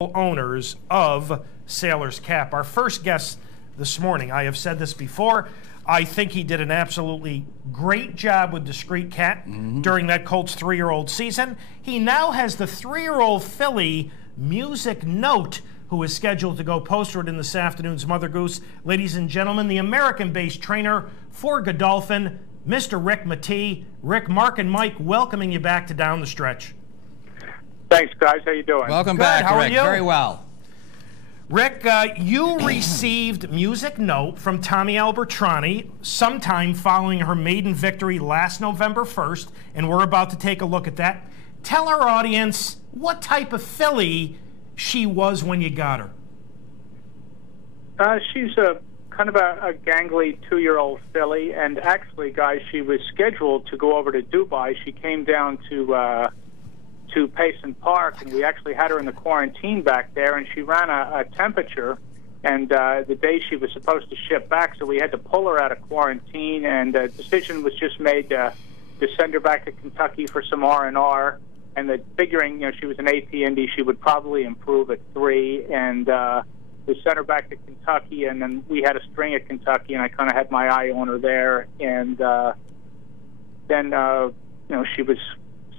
owners of Sailor's Cap. Our first guest this morning, I have said this before, I think he did an absolutely great job with Discreet Cat during that Colts 3-year-old season. He now has the 3-year-old filly, Music Note, who is scheduled to go postward in this afternoon's Mother Goose. Ladies and gentlemen, the American-based trainer for Godolphin, Mr. Rick Mettee. Rick, Mark, and Mike welcoming you back to Down the Stretch. Thanks, guys. How you doing? Welcome Good. back, How Rick. are you? Very well. Rick, you received Music Note from Tommy Albertrani sometime following her maiden victory last November 1st, and we're about to take a look at that. Tell our audience what type of filly she was when you got her. She's a kind of a gangly 2-year-old filly, and actually, guys, she was scheduled to go over to Dubai. She came down to Payson Park, and we actually had her in the quarantine back there, and she ran a temperature, and the day she was supposed to ship back, so we had to pull her out of quarantine, and a decision was just made to send her back to Kentucky for some R&R, and figuring, she was an AP Indy, she would probably improve at 3, and we sent her back to Kentucky, and then we had a string at Kentucky, and I kind of had my eye on her there, and then she was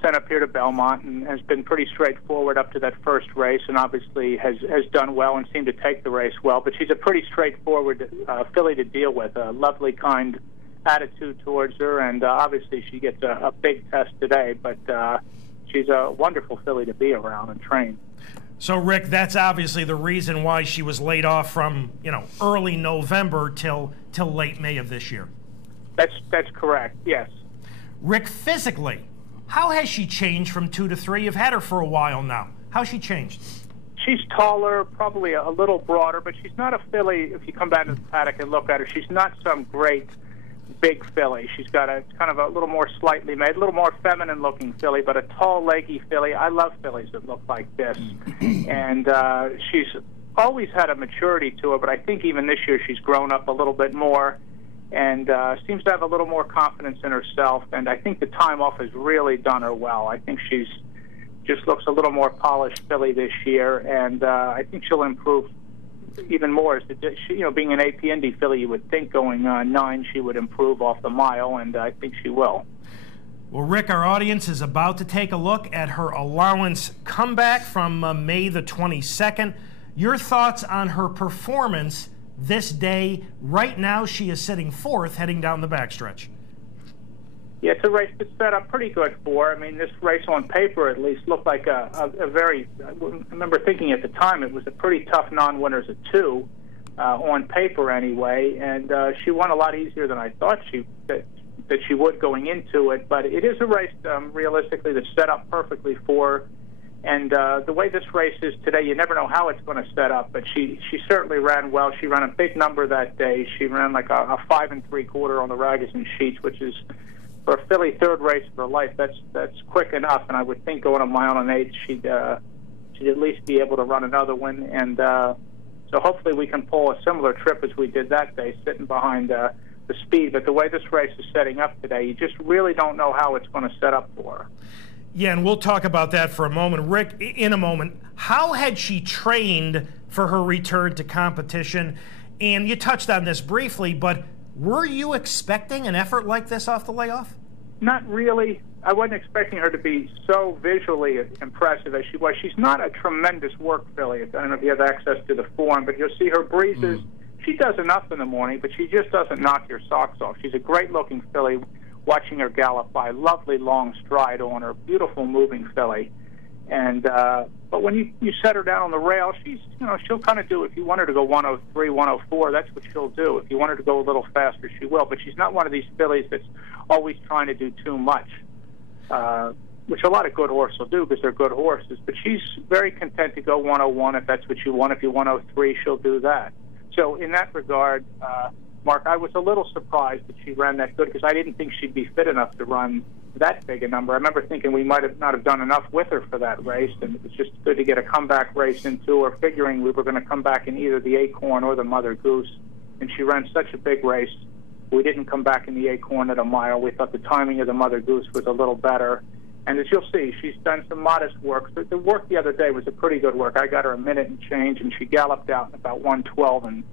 sent up here to Belmont and has been pretty straightforward up to that first race, and obviously has done well and seemed to take the race well. But she's a pretty straightforward filly to deal with, a lovely, kind attitude towards her, and obviously she gets a big test today, but she's a wonderful filly to be around and train. So, Rick, that's obviously the reason why she was laid off from, early November till late May of this year. That's correct, yes. Rick, physically, how has she changed from 2 to 3? You've had her for a while now. How's she changed? She's taller, probably a little broader, but she's not a filly. If you come back to the paddock and look at her, she's not some great big filly. She's got a kind of a little more slightly made, a little more feminine-looking filly, but a tall, leggy filly. I love fillies that look like this. And she's always had a maturity to her, but I think even this year she's grown up a little bit more and seems to have a little more confidence in herself. And I think the time off has really done her well. I think she's just looks a little more polished filly this year, and I think she'll improve even more. Being an AP Indy filly, you would think going 9 she would improve off the mile, and I think she will. Well, Rick, our audience is about to take a look at her allowance comeback from May the 22nd. Your thoughts on her performance this day? Right now, she is sitting 4th, heading down the backstretch. Yeah, it's a race that's set up pretty good for her. I mean, this race on paper at least looked like a very, I remember thinking at the time it was a pretty tough non-winners at 2, on paper anyway, and she won a lot easier than I thought that she would going into it. But it is a race, realistically, that's set up perfectly for her. And the way this race is today, you never know how it's going to set up, but she certainly ran well. She ran a big number that day. She ran like a 5 3/4 on the raggers and sheets, which is, for a filly, 3rd race of her life, that's quick enough. And I would think going a mile and 8, she'd at least be able to run another one. And so hopefully we can pull a similar trip as we did that day, sitting behind the speed. But the way this race is setting up today, you just really don't know how it's going to set up for her. Yeah, and we'll talk about that for a moment. Rick, in a moment, how had she trained for her return to competition? And you touched on this briefly, but were you expecting an effort like this off the layoff? Not really. I wasn't expecting her to be so visually impressive as she was. She's not a tremendous work filly. I don't know if you have access to the form, but you'll see her breezes. She does enough in the morning, but she just doesn't knock your socks off. She's a great-looking filly. Watching her gallop by, lovely long stride on her, beautiful moving filly, and but when you set her down on the rail, she'll kind of do. If you want her to go 103, 104, that's what she'll do. If you want her to go a little faster, she will. But she's not one of these fillies that's always trying to do too much, which a lot of good horses will do because they're good horses. But she's very content to go 101 if that's what you want. If you 103, she'll do that. So in that regard, Mark, I was a little surprised that she ran that good because I didn't think she'd be fit enough to run that big a number. I remember thinking we might have not have done enough with her for that race, and it was just good to get a comeback race into her, figuring we were going to come back in either the Acorn or the Mother Goose, and she ran such a big race. We didn't come back in the Acorn at a mile. We thought the timing of the Mother Goose was a little better, And as you'll see, she's done some modest work. The work the other day was a pretty good work. I got her a minute and change, and she galloped out in about 1:12 and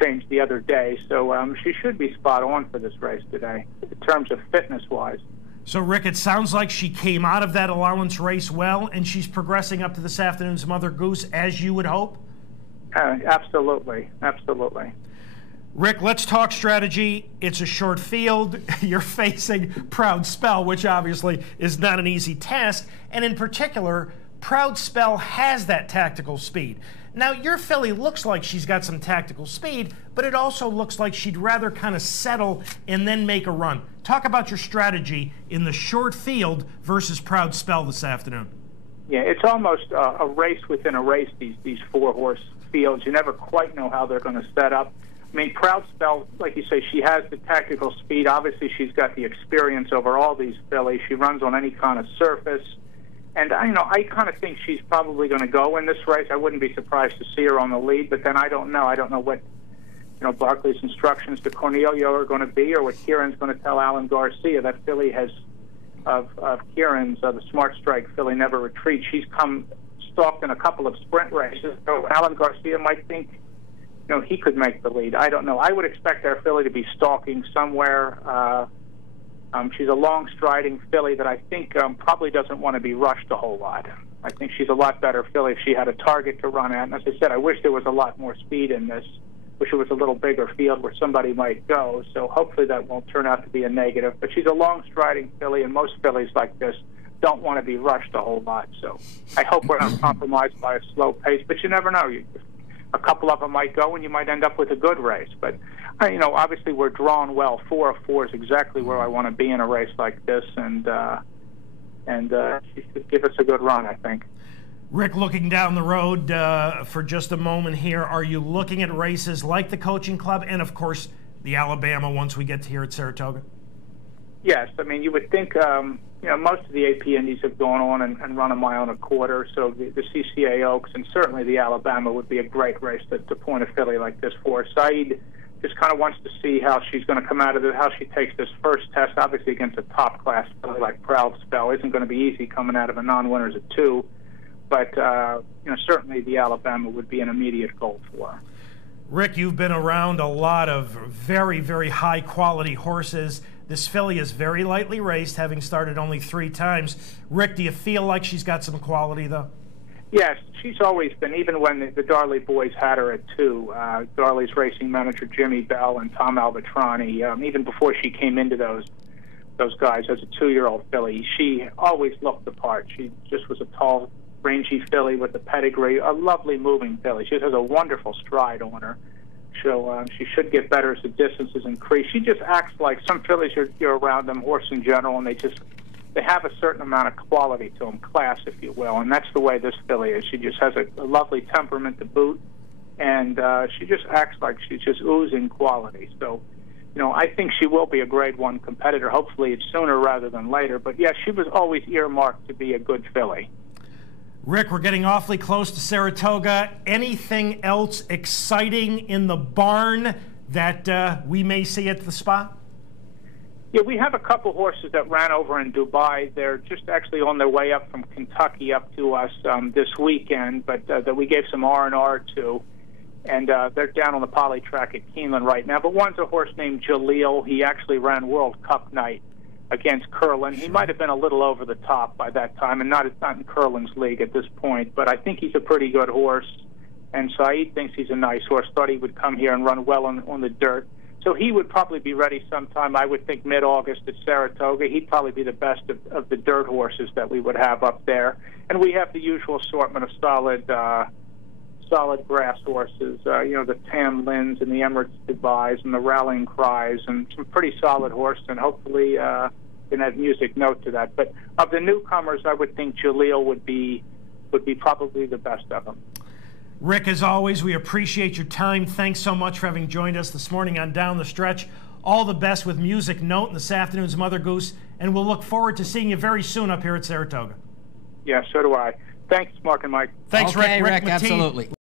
changed the other day. So she should be spot on for this race today in terms of fitness-wise. So, Rick, it sounds like she came out of that allowance race well, and she's progressing up to this afternoon's Mother Goose, as you would hope? Absolutely. Absolutely. Rick, let's talk strategy. It's a short field. You're facing Proud Spell, which obviously is not an easy task. And in particular, Proud Spell has that tactical speed. Now, your filly looks like she's got some tactical speed, but it also looks like she'd rather kind of settle and then make a run. Talk about your strategy in the short field versus Proud Spell this afternoon. Yeah, it's almost a race within a race, these four-horse fields. You never quite know how they're going to set up. I mean, Proud Spell, like you say, she has the tactical speed. Obviously, she's got the experience over all these fillies. She runs on any kind of surface. And, I kind of think she's probably going to go in this race. I wouldn't be surprised to see her on the lead, but then I don't know. I don't know what, Barkley's instructions to Cornelio are going to be, or what Kieran's going to tell Alan Garcia. That filly of Kieran's, the Smart Strike filly, Never Retreat. She's come stalked in a couple of sprint races. So Alan Garcia might think, he could make the lead. I don't know. I would expect our filly to be stalking somewhere. She's a long-striding filly that I think probably doesn't want to be rushed a whole lot. I think she's a lot better filly if she had a target to run at. And as I said, I wish there was a lot more speed in this. Wish it was a little bigger field where somebody might go. So hopefully that won't turn out to be a negative. But she's a long-striding filly, and most fillies like this don't want to be rushed a whole lot. So I hope we're not compromised by a slow pace. But you never know. A couple of them might go, and you might end up with a good race. But, obviously we're drawn well. 4 of 4 is exactly where I want to be in a race like this, and she should give us a good run, I think. Rick, looking down the road for just a moment here, are you looking at races like the Coaching Club and, of course, the Alabama once we get to here at Saratoga? Yes. I mean, you would think, most of the AP Indies have gone on and run a mile and a quarter, so the CCA Oaks and certainly the Alabama would be a great race to point a filly like this for. Saeed just kind of wants to see how she's going to come out of it, how she takes this first test, obviously against a top-class filly like Proud Spell. Isn't going to be easy coming out of a non-winners at 2, but, certainly the Alabama would be an immediate goal for her. Rick, you've been around a lot of very, very high-quality horses. This filly is very lightly raced, having started only 3 times. Rick, do you feel like she's got some quality, though? Yes, she's always been, even when the Darley boys had her at 2. Darley's racing manager, Jimmy Bell, and Tom Albatrani, even before she came into those guys as a 2-year-old filly, she always looked the part. She just was a tall, rangy filly with a pedigree, a lovely moving filly. She has a wonderful stride on her. She should get better as the distances increase. She just acts like some fillies you're around them, horse in general, and they have a certain amount of quality to them, class, if you will, and that's the way this filly is. She just has a lovely temperament to boot, and she just acts like she's just oozing quality. So, I think she will be a Grade 1 competitor. Hopefully it's sooner rather than later, but yeah, she was always earmarked to be a good filly. Rick, we're getting awfully close to Saratoga. Anything else exciting in the barn that we may see at the spot? Yeah, we have a couple horses that ran over in Dubai. They're just actually on their way up from Kentucky up to us this weekend, but that we gave some R&R to. And they're down on the poly track at Keeneland right now. But one's a horse named Jaleel. He actually ran World Cup night against Curlin. He might have been a little over the top by that time, and not in Curlin's league at this point, but I think he's a pretty good horse, and Saeed thinks he's a nice horse. Thought he would come here and run well on the dirt. So he would probably be ready sometime, I would think, mid-August at Saratoga. He'd probably be the best of the dirt horses that we would have up there. And we have the usual assortment of solid grass horses, the Tam Lins and the Emirates Dubais and the Rallying Cries, and some pretty solid horses, and hopefully can add music note to that. But of the newcomers, I would think Jaleel would be probably the best of them. Rick, as always, we appreciate your time. Thanks so much for having joined us this morning on Down the Stretch. All the best with music note in this afternoon's Mother Goose, and we'll look forward to seeing you very soon up here at Saratoga. Yeah, so do I. Thanks, Mark and Mike. Thanks, okay, Rick. Rick, absolutely.